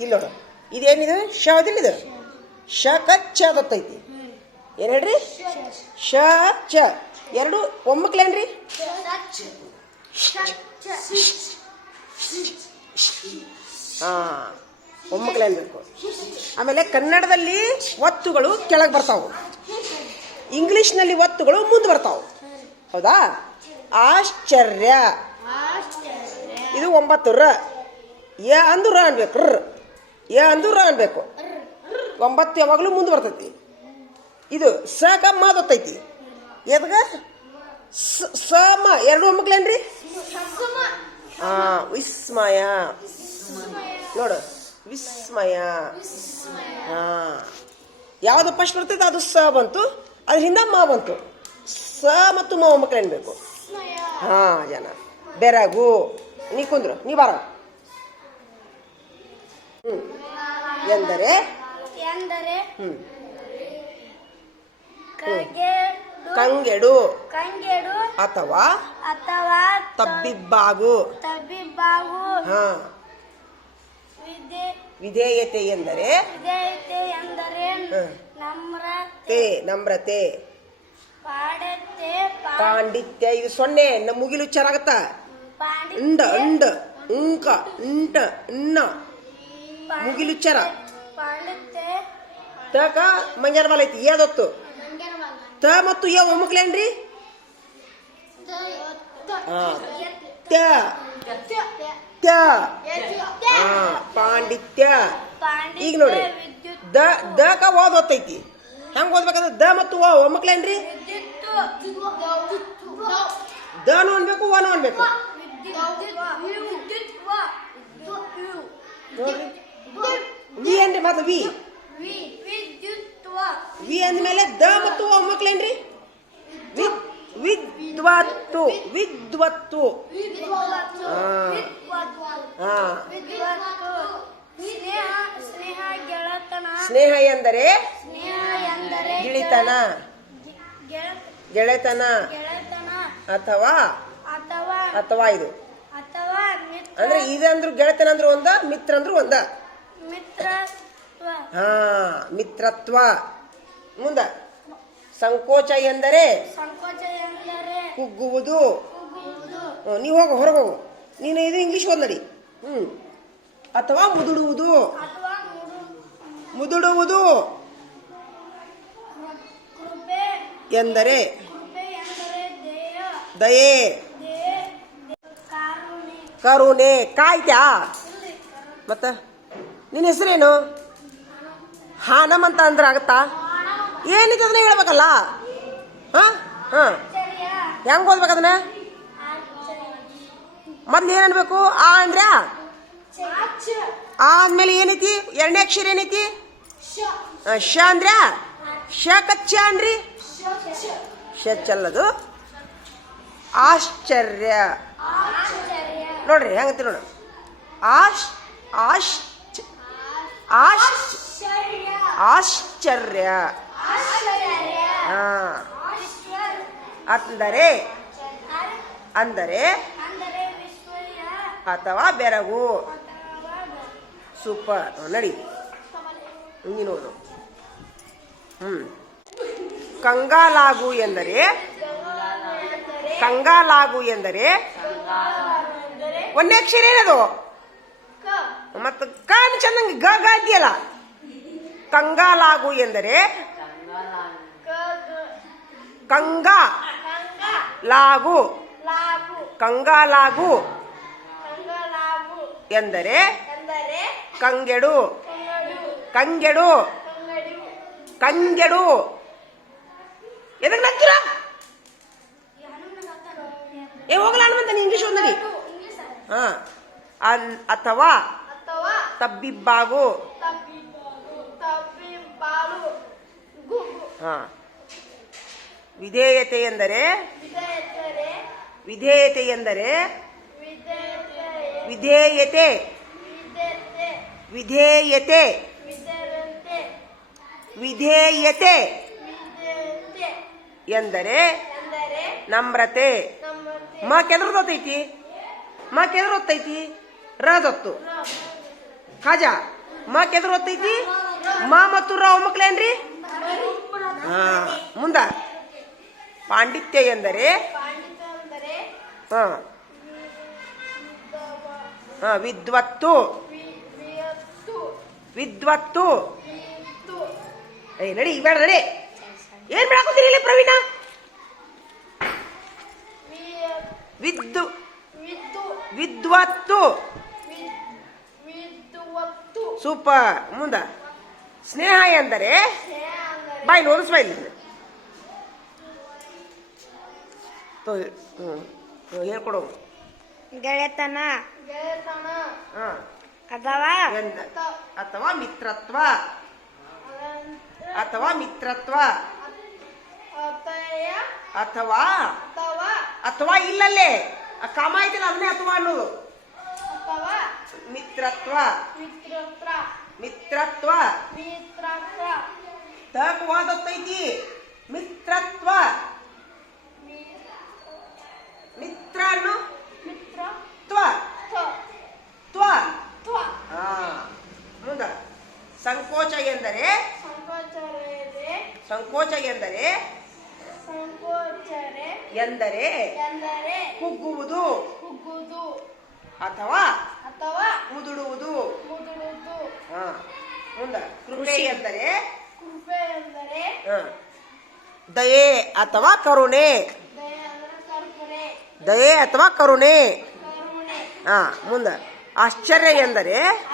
ಇಲ್ಲಿ ನೋಡು ಇದೇನಿದು? ಶ ಅದಿಲ್ಲ ಇದು ಶ ಕಚ್ಚ ಅದತ್ತೈತಿ ಏನು ಹೇಳ್ರಿ ಶ ಚ. ಎರಡು ಒಮ್ಮಕ್ಲೇನ್ರಿ? ಹಾಂ, ಒಮ್ಮಕ್ಲೇನ್ಬೇಕು. ಆಮೇಲೆ ಕನ್ನಡದಲ್ಲಿ ಒತ್ತುಗಳು ಕೆಳಗೆ ಬರ್ತಾವು. ಇಂಗ್ಲಿಷ್ನಲ್ಲಿ ಒತ್ತುಗಳು ಮುಂದೆ ಬರ್ತಾವು. ಹೌದಾ? ಆಶ್ಚರ್ಯ. ಇದು ಒಂಬತ್ತು ರ. ಯ ಅಂದು ರ ಅನ್ಬೇಕು. ಯ ಅಂದೂರ ಅನ್ಬೇಕು. ಒಂಬತ್ತು ಯಾವಾಗಲೂ ಮುಂದೆ ಬರ್ತೈತಿ ಇದು ಸ ಕಮ್ಮ ಗೊತ್ತೈತಿ ಎದ್ಗ? ಸ- ಸ, ಮ. ಎರಡು ಒಮ್ಮಕ್ಲೇನ್ರಿ? ಹಾ ವಿಸ್ಮಯ. ನೋಡು. ವಿಸ್ಮಯ. ಹಾ ಯಾವುದು ಫಸ್ಟ್ ಬರ್ತೈತೆ ಅದು ಸ ಬಂತು. ಅದ್ರ ಹಿಂದೆ ಮಾ ಬಂತು. ಸ ಮತ್ತು ಮಾ ಒಮ್ಮಕ್ಳು ಅನ್ಬೇಕು ಹಾ, ಜನ. ಬೆರಗು. ನೀ ಕುಂದ್ರು. ನೀ ಬಾರ. ಹ್ಮ್. ಎಂದರೆ? ಎಂದರೆ? ಹ್ಮ್. ಕಂಗೆಡು. ಕಂಗೆಡು. ಅಥವಾ? ಅಥವಾ ತಬ್ಬಿಬ್ಬಾಗು. ತಬ್ಬಿಬ್ಬಾಗು. ಹಾ. ವಿಧೇಯತೆ ಎಂದರೆ? ವಿಧೇಯತೆ ಎಂದರೆ ನಮ್ರತೆ. ನಮ್ರತೆ. ಪಾಡತೆ ಪಾಂಡಿತ್ಯ ಇದು ಸೊನ್ನೆ ನಮ್ಮ ಮುಗಿಲು ಚೆನ್ನಾಗತ್ತ ಅಂಡ ಅಂಡ ಉಂಕ ಉಂಟ ಅಣ್ಣ ಮುಗಿಲು ಉಚ್ಚಾರ ಪಾಂಡಿತ್ಯ ತಕ ಮಂಜಾರ ಬಾಲ ಐತಿ ಏದೊತ್ತು ತ ಮತ್ತು ಯ ಒಮ್ಮಕ್ಲೇನ್ರಿ? ಪಾಂಡಿತ್ಯ. ಈಗ ನೋಡ್ರಿ ದ ದ ಕ ಓದ್ ಓದ್ತೈತಿ ಹೆಂಗ್ ಓದ್ಬೇಕಂದ್ರೆ ದ ಮತ್ತು ವ ಒಮ್ಮಕ್ಲೇನ್ರಿ? ದನು ಅನ್ಬೇಕು ವನು ಅನ್ಬೇಕು. ನೋಡ್ರಿ. ವಿ ಏನ್ರಿ ಮತ್ತೆ ವಿ. ವಿ ಅಂದ್ಮೇಲೆ ದ ಮತ್ತು ವಿದ್ ವಿದ್ವತ್ತು ವಿದ್ವತ್ತು. ಹಾ. ಸ್ನೇಹ ಎಂದರೆ? ಗಿಳಿತನ. ಗೆಳ- ಗೆಳೆತನ. ಅಥವಾ? ಅಥವಾ. ಇದು? ಅಂದ್ರೆ ಇದಂದ್ರು ಗೆಳೆತನ ಅಂದ್ರು ಒಂದ ಮಿತ್ರ ಅಂದ್ರು ಒಂದ. ಹಾ ಮಿತ್ರತ್ವ. ಮುಂದ ಸಂಕೋಚ ಎಂದರೆ? ಕುಗ್ಗುವುದು. ನೀವು ಹೋಗು ಹೊರಗೆ ಹೋಗು. ನೀನು ಇದು ಇಂಗ್ಲಿಷ್ ಒಂದಡಿ ಹ್ಮ್ ಅಥವಾ ಮುದುಡುವುದು. ಮುದುಡುವುದು. ಎಂದರೆ? ದೇಯ. ಕರುಣೆ. ಕಾಯ್ತಾ? ಮತ್ತ? ನಿನ್ನ ಹೆಸರೇನು? ಹಾನಮ್ ಅಂತ ಅಂದ್ರೆ ಆಗತ್ತಾ? ಏನಿದೆ ಅದನ್ನ ಹೇಳ್ಬೇಕಲ್ಲ? ಹಾ? ಹಾ. ಹೆಂಗೆ ಓದ್ಬೇಕು ಅದನ್ನ? ಮೊದ್ಲು ಏನನ್ಬೇಕು ಆ ಅಂದ್ರೆ? ಆ. ಅಂದ್ಮೇಲೆ ಏನೈತಿ? ಎರಡನೇ ಅಕ್ಷರ ಏನೈತಿ? ಶ ಅಂದ್ರೆ. ಶ ಕಚ್ಚ ಅನ್ರಿ ಶ ಆಶ್ಚರ್ಯ. ನೋಡ್ರಿ, ಹೆಂಗತಿ ನೋಡು. ಆಶ್ ಆಶ್ ಆಶ್ಚರ್ಯ. ಅಂದರೆ? ಅಂದರೆ? ಅಥವಾ ಬೆರಗು. ಸೂಪರ್. ನಡಿ ಹಿಂಗಿನೋದು ಹ್ಮ್. ಕಂಗಾಲಾಗು ಎಂದರೆ? ಕಂಗಾಲಾಗು ಎಂದರೆ? ಒಂದೇ ಅಕ್ಷರ ಏನದು? ಮತ್ತು ಕಾನ್ ಚೆನ್ನಾಗಿ ಗ ಗ ಇದೆಯಲ್ಲ ಕಂಗಾಲಾಗು ಎಂದರೆ? ಕಂಗಾ. ಲಾಗು. ಕಂಗಾಲಾಗು. ಎಂದರೆ? ಕಂಗೆಡು. ಕಂಗಡು. ಕಂಗೆಡು. ಎದಕ್ಕೆ ನಗ್ತೀರ ಏ ಹೋಗಲ್ಲ ಅನ್ನುವಂತ ಇಂಗ್ಲೀಷ್ ಓದ್ನಡಿ ಹಾ. ಅಥವಾ ತಬ್ಬಿಬ್ಬಾಗು. ಹಾ. ವಿಧೇಯತೆ ಎಂದರೆ? ವಿಧೇಯತೆ ಎಂದರೆ? ವಿಧೇಯತೆ. ವಿಧೇಯತೆ. ವಿಧೇಯತೆ. ಎಂದರೆ? ನಮ್ರತೆ. ಮ ಕೆದ್ರದೊತ್ತೈತಿ ಮ ಕೆದ್ರೊತ್ತೈತಿ ರದೊತ್ತು ಖಾಜಾ ಮಾ ಕೆದ್ರ ಓದ್ತೈತಿ ಮಾ ಮತ್ತು ರಾವ್ ಮಕ್ಳೇನ್ರಿ? ಹಾ, ಮುಂದ. ಪಾಂಡಿತ್ಯ ಎಂದರೆ? ಹಾ. ಹಾ, ವಿದ್ವತ್ತು. ವಿದ್ವತ್ತು. ವಿತ್ತು ಏ, ನಡಿ, ಬೇಡ, ನಡಿ. ಏನ್ ಮಾಡಾಕೋತೀರಿ ಇಲ್ಲಿ ಪ್ರವೀಣ? ವಿದ್ದು ವಿದ್ವತ್ತು. ಸೂಪರ್. ಮುಂದ. ಸ್ನೇಹ ಎಂದರೆ? ಬಾಯ್ ಓದಿಸ್ ಸ್ಮೈಲ್. ಹೇಳ್ಕೊಡು. ಗೆಳೆತನ. ಅಥವಾ? ಅಥವಾ ಮಿತ್ರತ್ವ. ಅಥವಾ ಮಿತ್ರತ್ವ. ಅಥವಾ? ಅಥವಾ ಇಲ್ಲಲ್ಲೇ. ಆ ಕಾಮ ಐತಿಲ್ಲ ಅದನ್ನೇ ಅಥವಾ ಅನ್ನೋದು. ಮಿತ್ರತ್ವ. ಮಿತ್ರತ್ವ. ಮಿತ್ರತ್ವ. ಮಿತ್ರತ್ರ ತಕವಾದತ್ತೈತಿ ಮಿತ್ರತ್ವ. ಮಿತ್ರ ಅನ್ನು ಮಿತ್ರ ತ್ವ. ಥ ತ್ವ. ತ್ವ. ಹಾ. ಮುಂದ ಸಂಕೋಚ ಎಂದರೆ? ಸಂಕೋಚರೆ ಸಂಕೋಚ ಎಂದರೆ? ಸಂಕೋಚರೆ ಎಂದರೆ? ಎಂದರೆ? ಕುಗ್ಗುವುದು. ಕುಗ್ಗುವುದು. ಅಥವಾ ಮುದುಡುವುದು ಮುದುಡುವುದು ಹಾ ಮುಂದ ಕೃಪೆ. ಎಂದರೆ? ಕೃಪೆ ಎಂದರೆ ದಯೆ ಅಥವಾ ಕರುಣೆ? ದಯ ಅಥವಾ ಕರುಣೆ? ಕರುಣೆ. ಹಾ ಮುಂದ. ಆಶ್ಚರ್ಯ ಎಂದರೆ?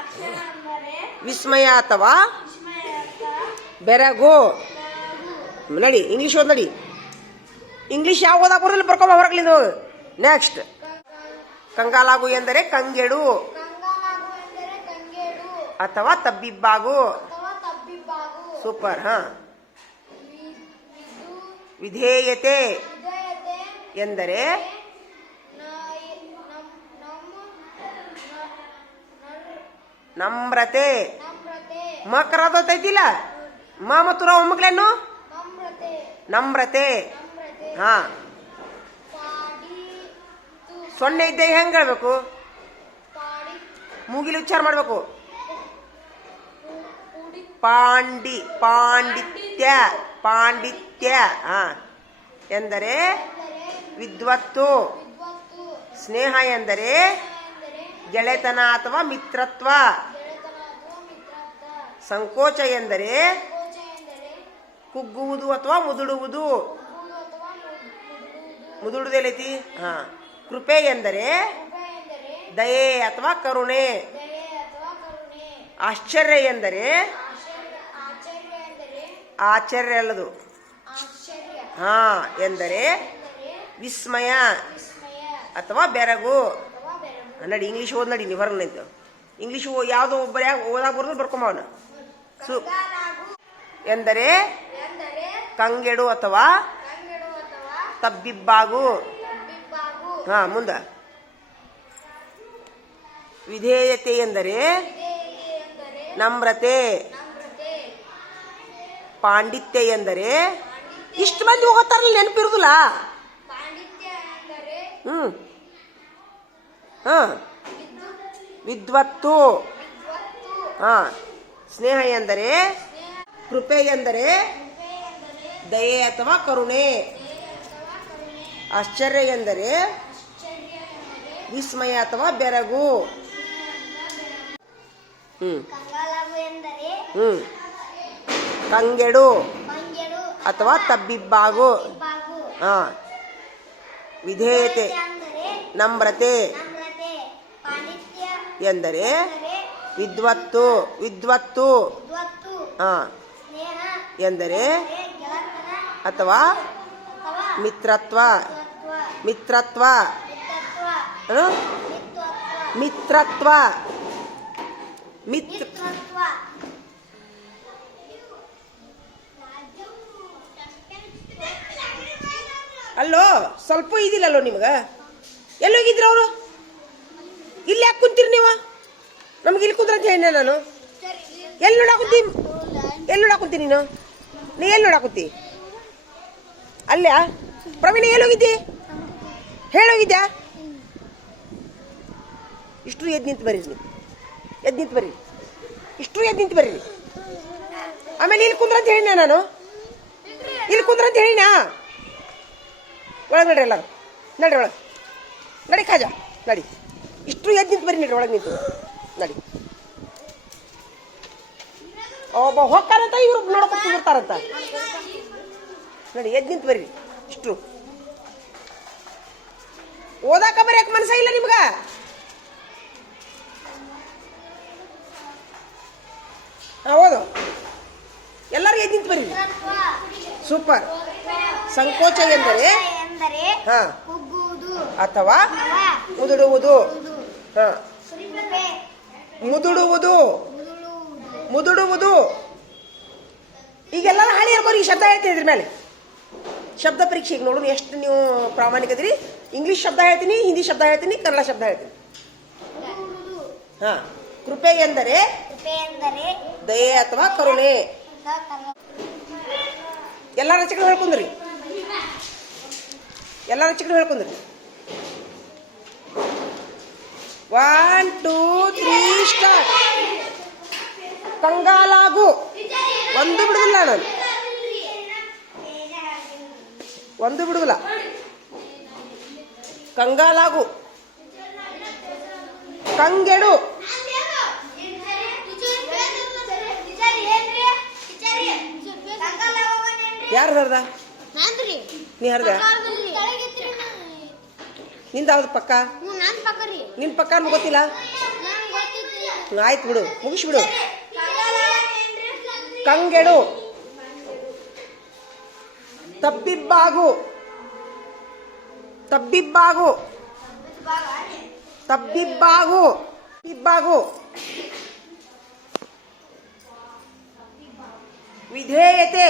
ವಿಸ್ಮಯ ಅಥವಾ? ವಿಸ್ಮಯ ಅರ್ಥ ಬೆರಗು. ನಡಿ ಇಂಗ್ಲೀಷ್ ಓದ್ ನಡಿ ಇಂಗ್ಲೀಷ್ ಯಾವ ಬರೋದಿಲ್ಲ ಬರ್ಕೊಂಬ ಹೊರಗ್ಲಿಂದ. ನೆಕ್ಸ್ಟ್ ಕಂಗಾಲಾಗು ಎಂದರೆ ಕಂಗೆಡು. ಕಂಗಾಲಾಗು ಎಂದರೆ ಕಂಗೇಡು. ಅಥವಾ ತಬ್ಬಿಬ್ಬಾಗು. ಸೂಪರ್ ಹಾ ವಿಧೇಯತೆ ವಿಧೇಯತೆ ಎಂದರೆ ನಮ್ರತೆ. ನಮ್ರತೆ. ಮಕರದೈತಿಲ್ಲ ಮ ಮತ್ತು ರ ಒಮ್ಮಕ್ಲೇನು ನಮ್ರತೆ. ನಮ್ರತೆ. ನಮ್ರತೆ. ಹಾ. ಸೊನ್ನೆ ಇದ್ದೆ ಹೆಂಗ್ ಹೇಳ್ಬೇಕು? ಪಾಡಿ ಮೂಗಿಲಿ ಉಚ್ಚಾರ ಮಾಡ್ಬೇಕು. ಪುಡಿ ಪಾಂಡಿ ಪಾಂಡಿತ್ಯ ಪಾಂಡಿತ್ಯ ಎಂದರೆ ವಿದ್ವತ್ತು. ಸ್ನೇಹ ಎಂದರೆ ಗೆಳೆತನ ಅಥವಾ ಮಿತ್ರತ್ವ. ಸಂಕೋಚ ಎಂದರೆ ಕುಗ್ಗುವುದು ಅಥವಾ ಮುದುಡುವುದು. ಮುದುಡುದೆಲೈತಿ ಹಾ. ಕೃಪೆ ಎಂದರೆ ದಯೆ ಅಥವಾ ಕರುಣೆ. ಆಶ್ಚರ್ಯ ಎಂದರೆ ಆಶ್ಚರ್ಯ ಅಲ್ಲದು. ಹಾ, ಎಂದರೆ ವಿಸ್ಮಯ ಅಥವಾ ಬೆರಗು. ನಡಿ ಇಂಗ್ಲೀಷ್ ಓದ್ ನಡಿ ನೀವು ಹೊರಗೆ ನಿಂತು. ಇಂಗ್ಲೀಷ್ ಯಾವುದೋ ಒಬ್ಬರು ಯಾಕೆ ಓದಾಗ ಬರೋದು ಬರ್ಕೊಂಬ ಸು ಎಂದರೆ ಕಂಗೆಡು ಅಥವಾ ತಬ್ಬಿಬ್ಬಾಗು. ಹಾ, ಮುಂದ. ವಿಧೇಯತೆ ಎಂದರೆ ನಮ್ರತೆ. ಪಾಂಡಿತ್ಯ ಎಂದರೆ ಇಷ್ಟು ಮಂದಿ ಹೋಗ್ತಾರಲ್ಲ ನೆನಪಿರುದಿಲ್ಲ? ಹ್ಮ್. ಹ. ವಿದ್ವತ್ತು. ಹಾ. ಸ್ನೇಹ ಎಂದರೆ ಕೃಪೆ ಎಂದರೆ ದಯೆ ಅಥವಾ ಕರುಣೆ. ಆಶ್ಚರ್ಯ ಎಂದರೆ ವಿಸ್ಮಯ ಅಥವಾ ಬೆರಗು. ಹ್ಮ್. ಹ್ಞೂ ಹ್ಮ್. ಕಂಗೆಡು ಅಥವಾ ತಬ್ಬಿಬ್ಬಾಗು. ಬಾಗು ಹಾ. ವಿಧೇಯತೆ ನಮ್ರತೆ. ಎಂದರೆ ವಿದ್ವತ್ತು ವಿದ್ವತ್ತು. ಹಾ. ಎಂದರೆ ಅಥವಾ ಮಿತ್ರತ್ವ? ಮಿತ್ರತ್ವ. ಮಿತ್ರತ್ವ. ಮಿತ್ರ ಅಲ್ಲೋ, ಸ್ವಲ್ಪ ಇದಿಲ್ಲಲ್ಲೋ ನಿಮ್ಗೆ? ಎಲ್ಲೋಗಿದ್ರು ಅವರು? ಇಲ್ಲಿ ಯಾಕೆ ಕುಂತೀರಿ ನೀವು? ನಮ್ಗೆ ಇಲ್ಲಿ ಕುಂದ್ರ ಅಂತ ನಾನು. ಎಲ್ಲಿ ನೋಡಾಕುತ್ತಿ ಎಲ್ಲಿ ನೋಡಾಕುತ್ತಿ ನೀನು? ನೀ ಎಲ್ಲಿ ನೋಡಾಕುತ್ತಿ ಅಲ್ಯಾ ಪ್ರವೀಣ ಎಲ್ಲೋಗಿದ್ದಿ? ಹೇಳೋಗಿದ್ಯಾ? ಇಷ್ಟು ಎದ್ದು ನಿಂತು ಬರ್ರಿ ನೀವು. ಎದ್ದು ನಿಂತು ಬರ್ರಿ. ಇಷ್ಟು ಎದ್ದು ನಿಂತು ಬರ್ರಿ. ಆಮೇಲೆ ಇಲ್ಲಿ ಕುಂದ್ರ ಅಂತ ಹೇಳಿನ ನಾನು? ಇಲ್ಲಿ ಕುಂದ್ರ ಅಂತ ಹೇಳಿನ? ಒಳಗೆ ನಡ್ರಿ ಎಲ್ಲರೂ. ನಡ್ರಿ ಒಳಗೆ. ನಡಿ ಕಾಜ. ನಡಿ. ಇಷ್ಟು ಎದ್ದು ನಿಂತು ಬರ್ರಿ ನಡ್ರಿ ಒಳಗೆ ನಿಂತು. ನಡಿ. ಒಬ್ಬ ಹೋಗ್ತಾರಂತ ಇವರು ನೋಡ್ಕೊಂಡು ಕುಂದಿರ್ತಾರಂತ. ನಡಿ ಎದ್ದು ನಿಂತು ಬರ್ರಿ. ಇಷ್ಟು ಓದಾಕ ಬರ್ಯಾಕ ಮನಸ್ಸ ಇಲ್ಲ ನಿಮ್ಗ. ಹಾಂ, ಓದು. ಎಲ್ಲರೂ ಎದ್ದು ನಿಂತು ಬರ್ರಿ. ಸೂಪರ್. ಸಂಕೋಚ ಎಂದರೆ ಕುಗ್ಗುವುದು. ಅಥವಾ ಮುದುಡುವುದು. ಮುದುಡುವುದು. ಮುದುಡುವುದು. ಈಗೆಲ್ಲ ಹಾಳಿ ಬರೀ ಈ ಶಬ್ದ ಹೇಳ್ತೀನಿ ಇದ್ರ ಮೇಲೆ. ಶಬ್ದ ಪರೀಕ್ಷೆಗೆ ನೋಡೋಣ ಎಷ್ಟು ನೀವು ಪ್ರಾಮಾಣಿಕ ಇದ್ರಿ ಇಂಗ್ಲಿಷ್ ಶಬ್ದ ಹೇಳ್ತೀನಿ ಹಿಂದಿ ಶಬ್ದ ಹೇಳ್ತೀನಿ ಕನ್ನಡ ಶಬ್ದ ಹೇಳ್ತೀನಿ. ಹಾ. ಕೃಪೆ ಎಂದರೆ ಕೃಪೆ ಎಂದರೆ ದಯೆ ಅಥವಾ ಕರುಣೆ. ಎಲ್ಲ ರಚಕರು ಹೇಳ್ಕೊಂಡ್ರಿ. ಎಲ್ಲ ರಚಕರು ಹೇಳ್ಕೊಂಡ್ರಿ. ಒನ್ ಟೂ ತ್ರೀ ಸ್ಟಾರ್ಟ್ ಕಂಗಾಲಾಗು. ಒಂದು ಬಿಡುದಿಲ್ಲ ನಾನು. ಒಂದು ಬಿಡುದಿಲ್ಲ. ಕಂಗಾಲಾಗು. ಕಂಗೆಡು. ಯಾರು ಹರ್ದ? ನೀ ಹರ್ದ? ನಿಂದ ಯಾವ್ದು ಪಕ್ಕ? ನಾನ್ ಪಕ್ಕ ನಮ್ಗ್ ಗೊತ್ತಿಲ್ಲ? ಆಯ್ತು ಬಿಡು ಮುಗಿಸ್ಬಿಡು ಕಂಗೆಡು. ತಬ್ಬಿಬ್ಬಾಗು ತಬ್ಬಿಬ್ಬಾಗು ತಬ್ಬಿಬ್ಬಾಗು ಇಬ್ಬಾಗು ವಿಧೇಯತೆ.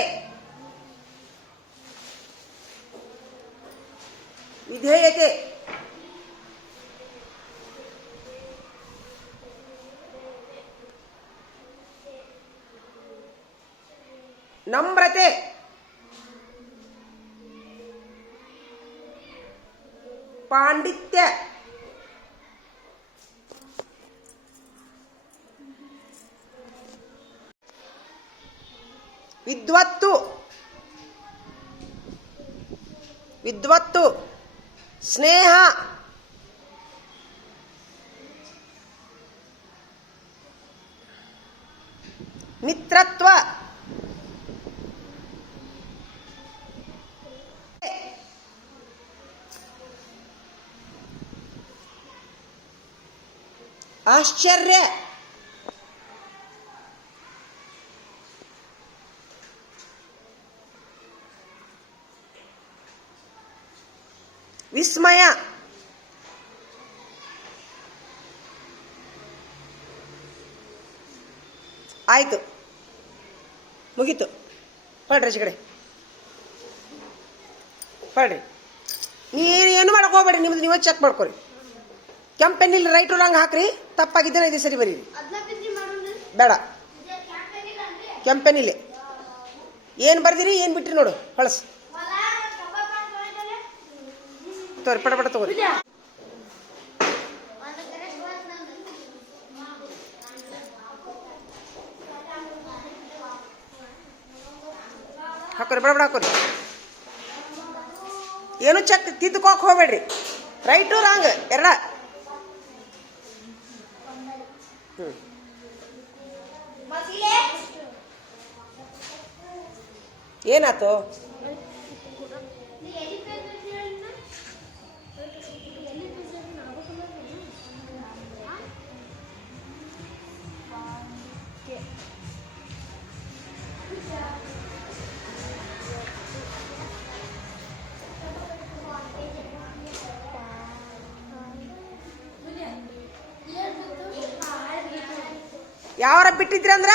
ವಿಧೇಯತೆ. ನಮ್ರತೆ. ಪಾಂಡಿತ್ಯ. ವಿದ್ವತ್ತು. ವಿದ್ವತ್ತು. ಸ್ನೇಹ. ಮಿತ್ರತ್ವ. ಆಶ್ಚರ್ಯ. ವಿಸ್ಮಯ. ಆಯ್ತು. ಮುಗೀತು. ಪಡ್ರಿ ಕಡೆ. ಪಡ್ರಿ. ನೀನು ಏನು ಮಾಡಕ್ಕೆ ಹೋಗ್ಬೇಡಿ ನಿಮ್ದು ನೀವೇ ಚೆಕ್ ಮಾಡ್ಕೊರಿ. ಕೆಂಪು ಇಲ್ಲಿ ರೈಟ್ ರಾಂಗ್ ಹಾಕ್ರಿ. ತಪ್ಪಾಗಿದ್ದೇನೆ ಇದು ಸರಿ ಬರೀರಿ. ಬೇಡ. ಕೆಂಪು ಇಲ್ಲಿ ಏನು ಬರ್ದಿರಿ ಏನು ಬಿಟ್ರಿ ನೋಡು ಹೊಳಸ್. ತೋರಿ ಪಟ ಪಟ ತಗೋರಿ. ಹಾಕೋರಿ ಬಡ ಬಡ ಹಾಕೋರಿ. ಏನು ಚೆಕ್ ತಿದ್ದುಕೋಕ್ ಹೋಗ್ಬೇಡ್ರಿ. ರೈಟು ರಾಂಗ್ ಎರಡ. ಹ್ಞೂ ಯಾವಾರ ಬಿಟ್ಟಿದ್ರಿ ಅಂದ್ರ?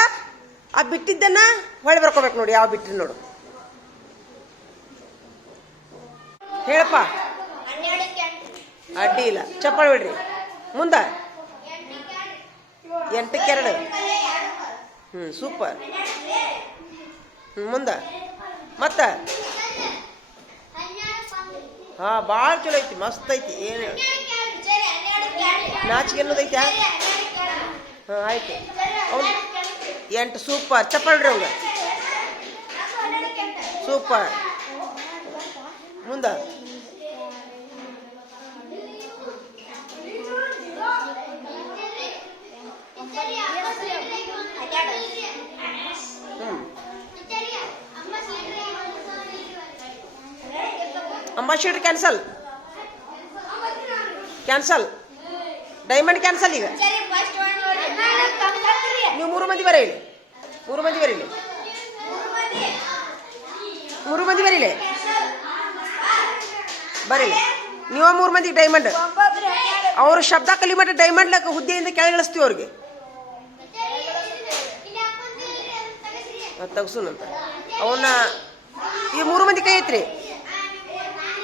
ಆ ಬಿಟ್ಟಿದ್ದನ್ನ ಹೊಳೆ ಬರ್ಕೋಬೇಕು ನೋಡಿ, ಯಾವ ಬಿಟ್ರಿ ನೋಡು. ಹೇಳಪ್ಪ. ಅಡ್ಡಿ ಇಲ್ಲ. ಚಪ್ಪಾಳೆ ಬಿಡ್ರಿ. ಮುಂದ. ಎಂಟಕ್ಕೆ ಎರಡು ಹ್ಞೂ ಸೂಪರ್ ಮುಂದ. ಮತ್ತ. ಹಾ ಭಾಳ ಚಲೋ ಐತಿ, ಮಸ್ತ್ ಐತಿ, ಏನು ನಾಚಿಕೆ ಅನ್ನೋದೈತೆ? ಹಾಂ, ಆಯ್ತು. ಅವ್ನು ಎಂಟು ಸೂಪರ್. ಚಪ್ಪಲ್ರಿ ಅವ್ಗೆ ಸೂಪರ್. ಮುಂದ. ಹ್ಮ್. Ambassador cancel cancel diamond cancel ಈಗ. ನೀವು ಮೂರು ಮಂದಿ ಬರೀ ಮೂರು ಮಂದಿ ಬರೀಲಿ ಮೂರು ಮಂದಿ ಬರೀಲಿ ಬರೀಲಿ ನೀವು ಮೂರು ಮಂದಿ ಡೈಮಂಡ್ ಅವ್ರ ಶಬ್ದ ಕಲಿಮಟ್ಟ ಡೈಮಂಡ್ ಲಕ್ಕ ಹುದ್ದೆಯಿಂದ ಕೆಳಗಿಳಿಸ್ತೀವಿ ಅವ್ರಿಗೆ. ತಗಸುನಂತ ಅವನ್ನ ಈ ಮೂರು ಮಂದಿ ಕೈ ಐತ್ರಿ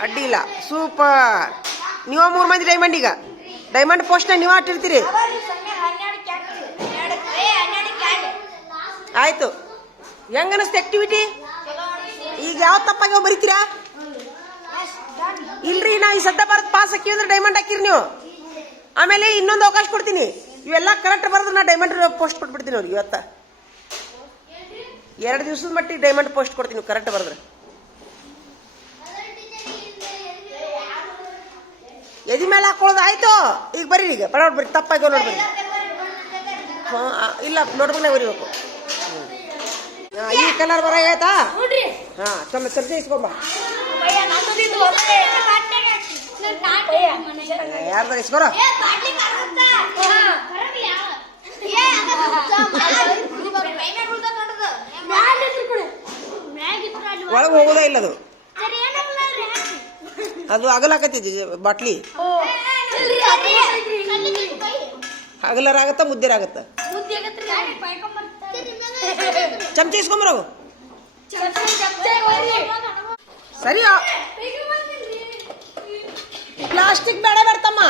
ಅಡ್ಡಿ ಇಲ್ಲ. ಸೂಪರ್. ನೀವು ಮೂರು ಮಂದಿ ಡೈಮಂಡ್ ಈಗ. ಡೈಮಂಡ್ ಪೋಸ್ಟ್ನ ನೀವು ಆಟಿರ್ತೀರಿ ಆಯ್ತು. ಹೆಂಗ ಅನಿಸ್ತು ಆಕ್ಟಿವಿಟಿ ಈಗ ಯಾವ ತಪ್ಪಾಗಿ ಬರೀತೀರಾ? ಇಲ್ರಿ ನಾ ಈ ಸದ್ದ ಬರದ್ ಪಾಸ್ ಹಾಕಿ ಅಂದ್ರೆ ಡೈಮಂಡ್ ಹಾಕಿರಿ ನೀವು. ಆಮೇಲೆ ಇನ್ನೊಂದು ಅವಕಾಶ ಕೊಡ್ತೀನಿ. ಇವೆಲ್ಲ ಕರೆಕ್ಟ್ ಬರೆದ್ರೆ ನಾ ಡೈಮಂಡ್ ಪೋಸ್ಟ್ ಕೊಟ್ಬಿಡ್ತೀನಿ ಅವ್ರಿಗೆ ಇವತ್ತ. ಎರಡು ದಿವಸದ ಮಟ್ಟಿಗೆ ಡೈಮಂಡ್ ಪೋಸ್ಟ್ ಕೊಡ್ತೀನಿ ಕರೆಕ್ಟ್ ಬರೆದ್ರೆ. ಎದಿ ಮೇಲೆ ಹಾಕೊಳ್ಳೋದು ಆಯ್ತು. ಈಗ ಬರೀ ಈಗ. ಬರ್ರಿ ತಪ್ಪಾಗಿ ಬರ್ರಿ ಆ, ಇಲ್ಲ ನೋಡ್ಬೇಕು ಬರಿಬೇಕು. ಹಾ, ಈ ಕಲರ್ ಬರ ಆಯ್ತಾ? ಹಾ ಚಲ ಚರ್ಚೆ ಇಸ್ಕೊಂಬ ಇಸ್ಕೊರ ಒಳಗೆ ಹೋಗೋದೇ ಇಲ್ಲ ಅದು. ಅದು ಅಗಲಾಕತ್ತಿದ್ದಿ ಬಾಟ್ಲಿ. ಅಗಲರಾಗತ್ತ ಮುದ್ದೆರಾಗತ್ತ? ಚಮಚ ಇಸ್ಕೊಂಬರು ಸರಿ ಪ್ಲಾಸ್ಟಿಕ್ ಬೇಡ ಬೇಡ್ತಮ್ಮ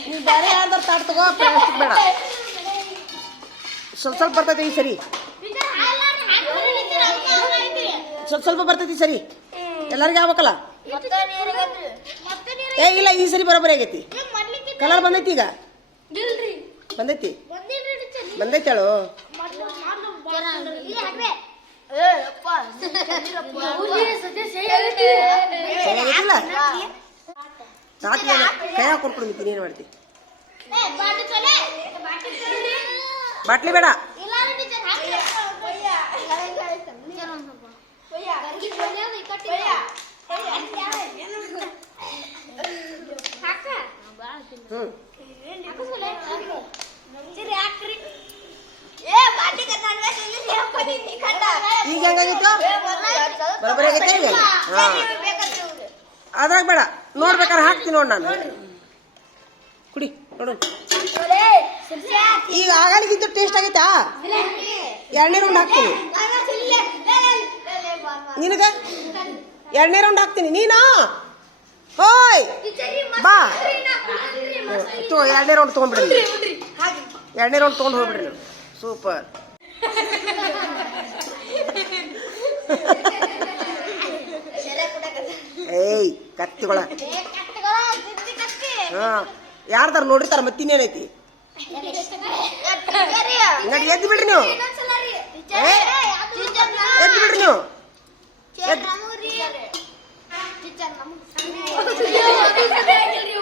ನೀವು ಬೇರೆ ಯಾರ್ದಾರು ತಾಟ್ ತಗೋ, ಪ್ಲಾಸ್ಟಿಕ್ ಬೇಡ. ಸ್ವಲ್ಪ ಸ್ವಲ್ಪ ಬರ್ತೈತಿ ಈ ಸರಿ. ಸ್ವಲ್ಪ ಸ್ವಲ್ಪ ಬರ್ತೈತಿ, ಸರಿ. ಎಲ್ಲರಿಗೂ ಆಗ್ಬೇಕಲ್ಲ? ಏ, ಇಲ್ಲ, ಈ ಸರಿ ಬರೋಬ್ಬರಿ ಆಗೈತಿ. ಕಲರ್ ಬಂದೈತಿ ಈಗ? ಬಂದೈತಿ. ಬಂದೈತಿ ಹೇಳು ಸರಿ ಆಗೈತಿಲ್ಲ ಸಾಕು ಕೈ ಹಾಕೊಟ್ಬಿಡು ಮಿತಿ ಏನು ಮಾಡ್ತಿ ಬಾಟ್ಲಿ ಬೇಡ ಹ್ಞೂ ಈಗ ಹೆಂಗಾಗಿತ್ತು? ಬರೋಬ್ಬರಿ ಆಗೈತೆ ಈಗ? ಹಾಂ. ಅದ್ರಾಗ ಬೇಡ ನೋಡ್ಬೇಕಾದ್ರೆ ಹಾಕ್ತೀನಿ ನೋಡ್ ನಾನು. ಕುಡಿ ನೋಡು. ಈಗ ಆಗಲಿಗಿದ್ದು ಟೇಸ್ಟ್ ಆಗೈತಾ? ಎರಡನೇ ರೌಂಡ್ ಹಾಕ್ತೀನಿ. ನಿನಗ? ಎರಡನೇ ರೌಂಡ್ ಹಾಕ್ತೀನಿ. ನೀನಾ? ಹೋಯ್. ಬಾ. ಎರಡನೇ ರೌಂಡ್ ತೊಗೊಂಡ್ಬಿಡ್ರಿ ಎರಡನೇ ರೌಂಡ್ ತೊಗೊಂಡು ಹೋಗ್ಬಿಡ್ರಿ. ಸೂಪರ್ ಏಯ್ ಕತ್ತಿಗಳ. ಹಾ ಯಾರ್ದಾರ ನೋಡಿರ್ತಾರ ಮತ್ತಿನ್ನೇನೈತಿ ಎದ್ದು ಬಿಡ್ರಿ ನೀವು. ಎದ್ದು ಬಿಡ್ರಿ ನೀವು. ನೀನ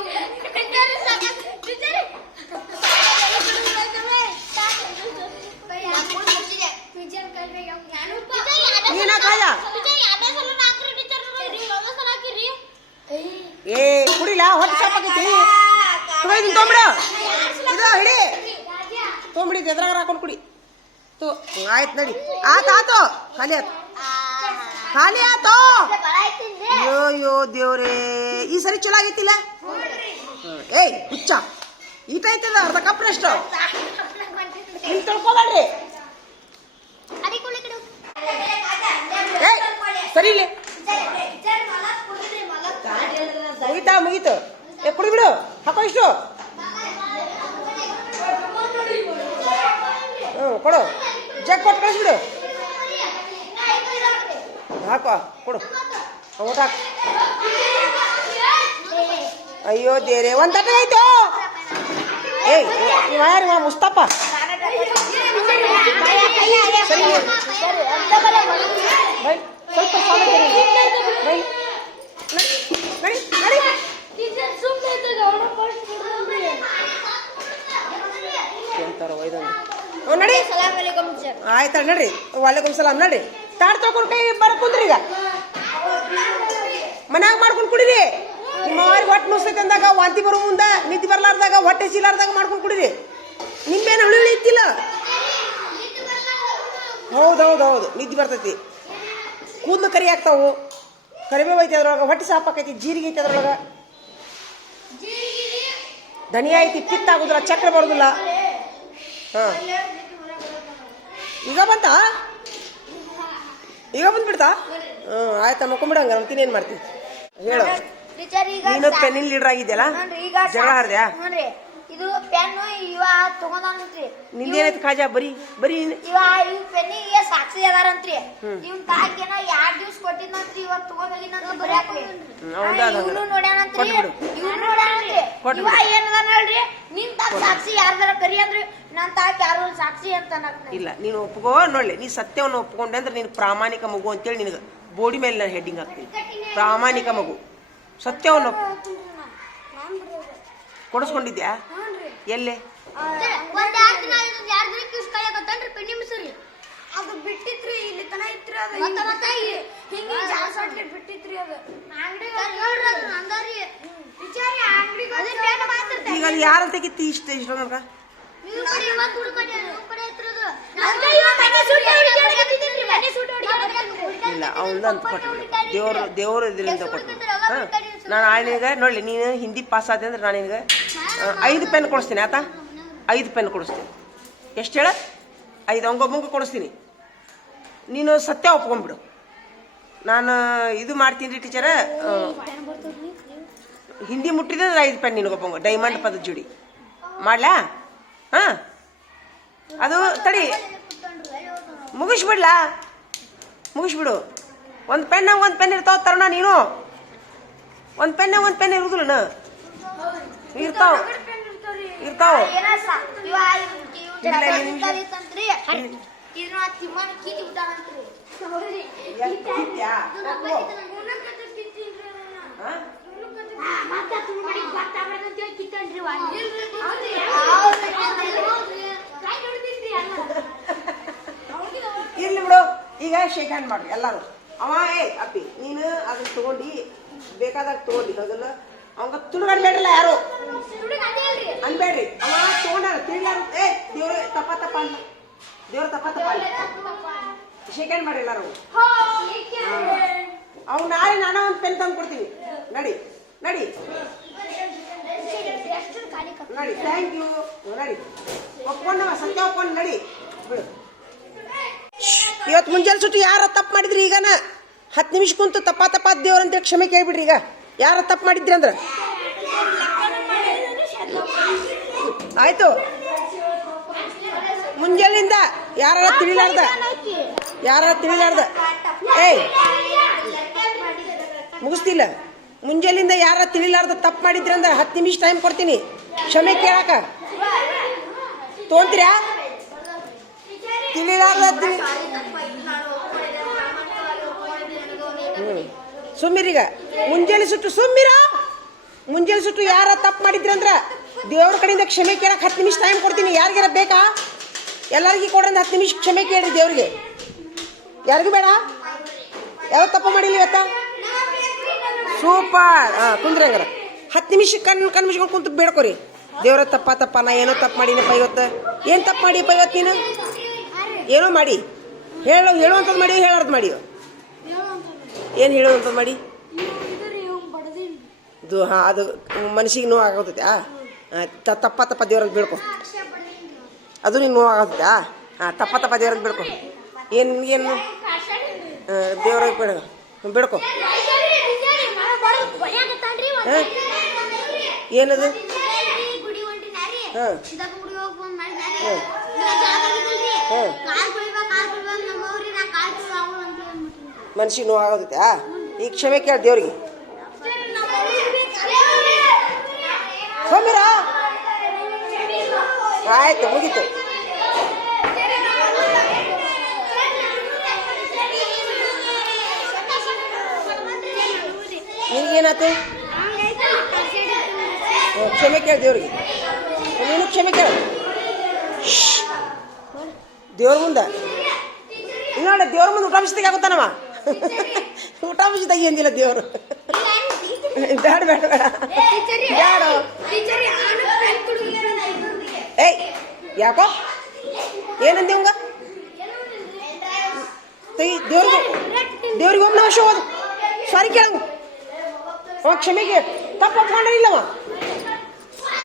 ಏ ಕುಡಿಲ? ಹೊಟ್ಟೆ ಸಾಪಾಗೈತಿ ತಗೋ ಇದನ್ನ ತೊಗೊಂಬಿಡು ಇದು ಹಿಡಿ. ತೊಗೊಂಬಿಡಿ ಎದ್ರಾಗ ಹಾಕೊಂಡು ಕುಡಿ. ತೋ ಆಯ್ತು ನಡಿ. ಆತ ಆತು ಖಾಲಿ ಆತು. ಖಾಲಿ ಆತು ಅಯ್ಯೋ ಅಯ್ಯೋ ದೇವ್ರೇ. ಈ ಸರಿ ಚಲೋ ಆಗೈತಿಲ್ಲ. ಏಯ್ ಹುಚ್ಚ. ಈಟ ಐತದ ಅರ್ಧ ಕಪ್ನಷ್ಟು ಇಲ್ಲಿ ತಿಳ್ಕೊಬೇಡ್ರಿ. ಸರಿ ಇಲ್ಲಿ. ಮುಗಿತಾ, ಮುಗೀತು. ಏ ಕುಡಿ ಬಿಡು. ಹಾಕೋ ಇಷ್ಟು. ಕೊಡು. ಜಗ್ ಕೊಟ್ಟು ಕಳಿಸ್ಬಿಡು. ಹಾಕೋ, ಕೊಡು. ಊಟ ಹಾಕು. ಅಯ್ಯೋ ದೇರೆ ಒಂದು ತಟ್ಟೆ ಆಯ್ತು. ಏಯ್ ಯಾರಿವ ಮುಸ್ತಪ್ಪ. ಬೈ ಸ್ವಲ್ಪ ಬೈ ನಡ್ರಿ ವಾಲೇಕುಮ್ ಸಲಾಮ್ ನಡ್ರಿ ತಾಡ್ ತಗೊಂಡು ಕೈ ಬರ ಕುಂದ್ರಿ ಈಗ. ಮನ್ಯಾಗ ಮಾಡ್ಕೊಂಡು ಕುಡಿರಿ. ನಿಮ್ಮ ಅವ್ರಿಗೆ ಹೊಟ್ಟೆ ನುಸ್ತೈತೆ ಅಂದಾಗ, ವಾಂತಿ ಬರೋ ಮುಂದ, ನಿದ್ದೆ ಬರ್ಲಾರ್ದಾಗ, ಹೊಟ್ಟೆ ಸಿಲಾರ್ದಾಗ ಮಾಡ್ಕೊಂಡು ಕುಡಿರಿ. ನಿಮ್ಮೇನು ಹುಳಿ ಇತ್ತಿಲ್ಲ? ಹೌದು ಹೌದು ಹೌದು ನಿದ್ದೆ ಬರ್ತೈತಿ. ಕೂದಲು ಕರಿ ಆಗ್ತಾವು. ಕಡಿಮೆ ಐತಿ ಅದ್ರೊಳಗೆ ಹೊಟ್ಟೆ ಸಾಪ್ ಆಕೈತಿ ಜೀರಿಗೆ ಐತಿ ಅದ್ರೊಳಗೆ. ಧನಿಯಾ ಐತಿ ಪಿತ್ತ ಆಗುದಿಲ್ಲ ಚಕ್ರ ಬರೋದಿಲ್ಲ. ಹಾಂ. ಈಗ ಬಂತ? ಈಗ ಬಂದ್ಬಿಡ್ತಾ? ಹ್ಞೂ ಆಯ್ತಾ ಮಕ್ಕೊಂಬಿಡಂಗ ಅಂತೀನಿ ಏನು ಮಾಡ್ತೀನಿ ಹೇಳು. ನೀನು ಪೆನ್ನಿನ ಲೀಡರ್ ಆಗಿದ್ಯಲ್ಲ? ಜಗಳ ಹಾರ್ದ್ಯಾ ಇದು ಪೆನ್ ಇವ ತಗೊಂಡಾನಂತ್ರಿ. ನಿಂದೇನೈತಿ ಕಾಜಾ? ಬರಿ ಬರಿ ಇವ ಇವ್ ಪೆನ್ನಿಗೆ ಸಾಕ್ಷಿ ಅದಾರಂತ್ರಿ. ಇವ್ ತಾಕೇನ ಎರಡ್ ದಿವ್ಸ ಕೊಟ್ಟಿದ್ನಂತ್ರಿ ಬರ್ಯಾಕ್ರಿ ಹೌದಾ ಅದಂಗ? ಇವ್ನು ನೋಡ್ಯಾನಂತ್ರಿ. ಇವ್ನು ನೋಡ್ಯಾನಂತ್ರಿ. ಇವ ಏನದ ನೋಡ್ರಿ ನಿನ್ ತಾಕ ಸಾಕ್ಷಿ ಯಾರ್ದಾರ ಕರಿ ಅಂದ್ರಿ ನನ್ ತಾಕ ಯಾರು ಸಾಕ್ಷಿ ಅಂತ ಇಲ್ಲ ನೀನು ಒಪ್ಕೋ ನೋಡ್ಲಿ ನೀ ಸತ್ಯವನ್ನು ಒಪ್ಕೊಂಡೆ ಅಂದ್ರೆ ನೀನು ಪ್ರಾಮಾಣಿಕ ಮಗು ಅಂತೇಳಿ ನಿನಗೆ ಬೋಡಿ ಮೇಲೆ ನಾನು ಹೆಡ್ಡಿಂಗ್ ಹಾಕ್ತೀನಿ. ಪ್ರಾಮಾಣಿಕ ಮಗು. ಸತ್ಯವನ್ನು ಕೊಡಿಸ್ಕೊಂಡಿದ್ಯಾ? ಎಲ್ಲೇ? ಒಂದ್ ಎರಡ್ ದಿನ ಇದೊಂದ್ ಎರಡ್ ದಿನ ಕಿಸ್ ಕಾಯಕತ್ತನ್ರಿ ಪೆನ್ನಿ ಅದು ಬಿಟ್ಟಿತ್ರಿ ಇಲ್ಲಿ ತನ ಇತ್ರಿ ಅದು. ಮತ್ತ ಮತ್ತ ಹಿಂಗಿ ಜಾಸಟ್ಲಿ ಬಿಟ್ಟಿತ್ರಿ ಅದು. ಅಂಗಡಿ ನೋಡ್ರಿ ಅದು ನಂದಾರಿ ವಿಚಾರಿ ಅಂಗಡಿ ಅದೇ ಪೆನ್ ಮಾತಿರ್ತಾರೆ ಈಗ ಅಲ್ಲಿ ಯಾರು ತೆಗಿತಿ ಇಷ್ಟ ಇಷ್ಟೊಂದು ನೀವು ಕಡೆ ಇವತ್ತು ಹುಡುಕಡೆ ನೀವು ಕಡೆ ಇತ್ರದು ನಂಗೆ ಇವ ಮನೆ ಸೂಟ್ ಹೊಡಿಕಾಡಕತ್ತಿದ್ರಿ ಮನೆ ಸೂಟ್ ಹೊಡಿಕಾಡಕತ್ತಿದ್ರಿ ಇಲ್ಲ ಅವನ್ನ ಅಂತ ದೇವ್ರ ದೇವರು ಇದರಿಂದ ಕೊಟ್ಟು ನಾನು ಆಯ್ನಿಗೆ ನೋಡ್ಲಿ ನೀನು ಹಿಂದಿ ಪಾಸ್ ಆದ್ರೆ ಅಂದ್ರೆ ನಾನು ನಿನಗೆ ಐದು ಪೆನ್ ಕೊಡಿಸ್ತೀನಿ ಆತಾ ಐದು ಪೆನ್ ಕೊಡಿಸ್ತೀನಿ. ಎಷ್ಟು ಹೇಳ? ಐದು ಅಂಗೊಬ್ಬಂಗ ಕೊಡಿಸ್ತೀನಿ. ನೀನು ಸತ್ಯ ಒಪ್ಕೊಂಬಿಡು. ನಾನು ಇದು ಮಾಡ್ತೀನಿ ರೀ ಟೀಚರ ಹಿಂದಿ ಮುಟ್ಟಿದ್ರೆ ಐದು ಪೆನ್ ನಿನಗೊಬ್ಬಂಗ ಡೈಮಂಡ್ ಪದ ಜೋಡಿ. ಮಾಡ್ಲಾ? ಹಾಂ? ಅದು ತಡಿ. ಮುಗಿಸ್ಬಿಡ್ಲಾ? ಮುಗಿಸ್ಬಿಡು. ಒಂದು ಪೆನ್ನ ಒಂದು ಪೆನ್ ಇರ್ತಾವ ತರೋಣ ನೀನು. ಒಂದು ಪೆನ್ನ ಒಂದು ಪೆನ್ ಇರುದಿಲ್ಲ ಇರ್ತಾವ. ಇರ್ತಾವ. ಇರ್ಲಿ ಬಿಡು. ಈಗ ಶೇಕ್ ಹ್ಯಾಂಡ್ ಮಾಡ್ರಿ ಎಲ್ಲಾರು. ಅವ ಏ ಅಪ್ಪಿ ನೀನು ಅದನ್ನ ತಗೊಂಡಿ ಬೇಕಾದಾಗ ತಗೊಂಡಿ ಅದನ್ನ ಅವಂಗ ತುಳುಗಡ್ಬೇಡ್ರಲ್ಲ ಯಾರು? ಅನ್ಬೇಡ್ರಿ. ಅವ ತಗೊಂಡಾರ ತಿಳಿಲಾರ ಏ ದೇವ್ರ ತಪ್ಪ ತಪ್ಪ ಅನ್ನ. ದೇವ್ರ ತಪ್ಪ ತಪ್ಪ ಶೇಕ್ ಮಾಡಿ ಎಲ್ಲಾರು. ಅವ್ ನಾಳೆ ನಾನು ಒಂದು ಪೆನ್ ತಂದು ಕೊಡ್ತೀನಿ. ನಡಿ ನಡಿ. ನಡಿ ಥ್ಯಾಂಕ್ ಯು ನಡಿ. ಒಪ್ಕೊಂಡವ ಸತ್ಯ ಒಪ್ಕೊಂಡು ನಡಿ. ಬಿಡು. ಇವತ್ತು ಮುಂಜಾನೆ ಸುಟ್ಟು ಯಾರ ತಪ್ಪು ಮಾಡಿದ್ರಿ ಈಗನ? ಹತ್ತು ನಿಮಿಷ ಕುಂತು ತಪ್ಪ ತಪ್ಪ ದೇವ್ರಂತ ಕ್ಷಮೆ ಕೇಳ್ಬಿಡ್ರಿ ಈಗ. ಯಾರ ತಪ್ಪು ಮಾಡಿದ್ರಿ ಅಂದ್ರೆ? ಆಯ್ತು. ಮುಂಜಾನಿಂದ ಯಾರ ತಿಳಿಲಾರ್ದ? ಯಾರ ತಿಳಿಲಾರ್ದ? ಏಯ್. ಮುಗಿಸ್ತಿಲ್ಲ. ಮುಂಜಾನಿಂದ ಯಾರ ತಿಳಿಲಾರ್ದ ತಪ್ಪು ಮಾಡಿದ್ರಿ ಅಂದ್ರೆ ಹತ್ತು ನಿಮಿಷ ಟೈಮ್ ಕೊಡ್ತೀನಿ. ಕ್ಷಮೆ ಕೇಳಾಕ. ತೊಗೊಂತೀರಾ ತಿಳಿಲಾರ್ದ ತಿಳಿ ಸುಮ್ಮಿರೀಗ. ಮುಂಜಾನೆ ಸುಟ್ಟು ಸುಮ್ಮಿರ. ಮುಂಜಾನೆ ಸುಟ್ಟು ಯಾರ ತಪ್ಪು ಮಾಡಿದ್ರಂದ್ರ ದೇವ್ರ ಕಡೆಯಿಂದ ಕ್ಷಮೆ ಕೇಳಕ್ ಹತ್ತು ನಿಮಿಷ ಟೈಮ್ ಕೊಡ್ತೀನಿ. ಯಾರಿಗಾರ ಬೇಕಾ? ಎಲ್ಲರಿಗೂ ಕೊಡ್ರಂದ್ರೆ ಹತ್ತು ನಿಮಿಷ ಕ್ಷಮೆ ಕೇಳ್ರಿ ದೇವ್ರಿಗೆ. ಯಾರಿಗೂ ಬೇಡ? ಯಾವ ತಪ್ಪು ಮಾಡಿಲ್ಲ ಇವತ್ತ? ಸೂಪರ್. ಹಾಂ ಕುಂದ್ರಿ ಹಂಗಾರ. ಹತ್ತು ನಿಮಿಷ ಕಣ್ಣು ಕಣ್ಣು ಮುಚ್ಕೊಂಡು ಕುಂತು ಬೇಡ್ಕೋರಿ. ದೇವ್ರ ತಪ್ಪ ತಪ್ಪ. ನಾ ಏನೋ ತಪ್ಪು ಮಾಡಿನಪ್ಪ ಇವತ್ತು. ಏನು ತಪ್ಪು ಮಾಡಿಪ್ಪ ಇವತ್ತು ನೀನು? ಏನೋ ಮಾಡಿ. ಹೇಳೋ ಹೇಳುವಂಥದ್ದು ಮಾಡಿ ಹೇಳೋದು ಮಾಡಿ ಏನು ಹೇಳುವಂತ ಮಾಡಿ? ಹಾಂ, ಅದು ಮನ್ಸಿಗೆ ನೋವು ಆಗೋತೈತೆ ತಪ್ಪ ತಪ್ಪ ದೇವ್ರಲ್ಲಿ ಬೀಳ್ಕೊ ಅದು ನೀನು ನೋವು ಆಗತ್ತ ಹಾಂ, ತಪ್ಪ ತಪ್ಪ ದೇವ್ರಲ್ಲಿ ಬೀಳ್ಕೊ ಏನು ಏನು? ದೇವ್ರಿಗೆ ಬೇಡ ಬೇಡ್ಕೊ. ಹಾಂ? ಏನದು? ಗುಡಿ ಹ್ಮ್ ಹಾಂ. ಮನ್ಸಿಗೆ ನೋವು ಆಗೋದೈತೆ ಈ ಕ್ಷಮೆ ಕೇಳಿ ದೇವ್ರಿಗೆ. ಸಮೀರ ಆಯ್ತು, ಮುಗೀತು. ನಿನಗೇನಾಯ್ತು? ಕ್ಷಮೆ ಕೇಳಿ ದೇವ್ರಿಗೆ. ನೀನು ಕ್ಷಮೆ ಕೇಳಿ. ದೇವ್ರ ಮುಂದೆ. ಇಲ್ಲ ದೇವ್ರ ಮುಂದೆ ಊಟ ಬಿಸ್ತಿಗೆ ಆಗುತ್ತಾನಮ್ಮ ಊಟ ಬಿಸಿದಾಗ ಏನಿಲ್ಲ ದೇವರು. ಬೇಡ ಬೇಡ ಬೇಡ. ಏಯ್, ಯಾಕೋ? ಏನಂದಿ ತೈ ದೇವ್ರಿಗೆ ದೇವ್ರಿಗೆ ಒಮ್ಮೆ ಅವಶ್ಯ ಹೋದು ಸಾರಿ ಕೇಳು ಅವ ಕ್ಷಮೆ ಕೇಳ ತಪ್ಪು ಒಪ್ಕೊಂಡ ಇಲ್ಲವ?